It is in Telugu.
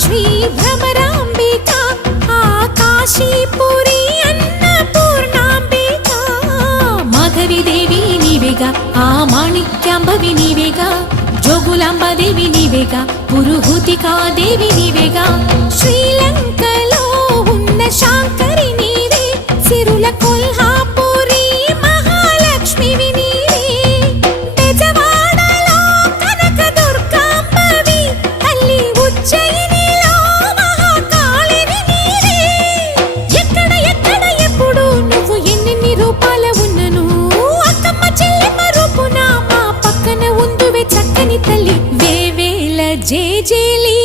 శ్రీ భ్రమరాంబిక ఆకాశీపురి అన్నపూర్ణాంబిక మాధవిదేవి నీవేగా ఆ మాణిక్యాంబవి నీవేగా జోగులాంబాదేవి నీవేగా పురుహూతికాదేవి నీవేగా శ్రీలంకలో ఉన్న శాంకరి నీవే సిరుల కొల్హాపురి మహాలక్ష్మివి నీవే బెజవాడలో కనకదుర్గాంబవి తల్లి ఉజ్జయినిలో మహాకాళివి నీవే ఎక్కడ ఎక్కడ ఎప్పుడు నువ్వు ఎన్నెన్ని రూపాల ఉన్నను అక్కమ్మ చెల్లెమ్మ రూపున మా పక్కన ఉందువే చక్కని తల్లి వేవేల జేజేలి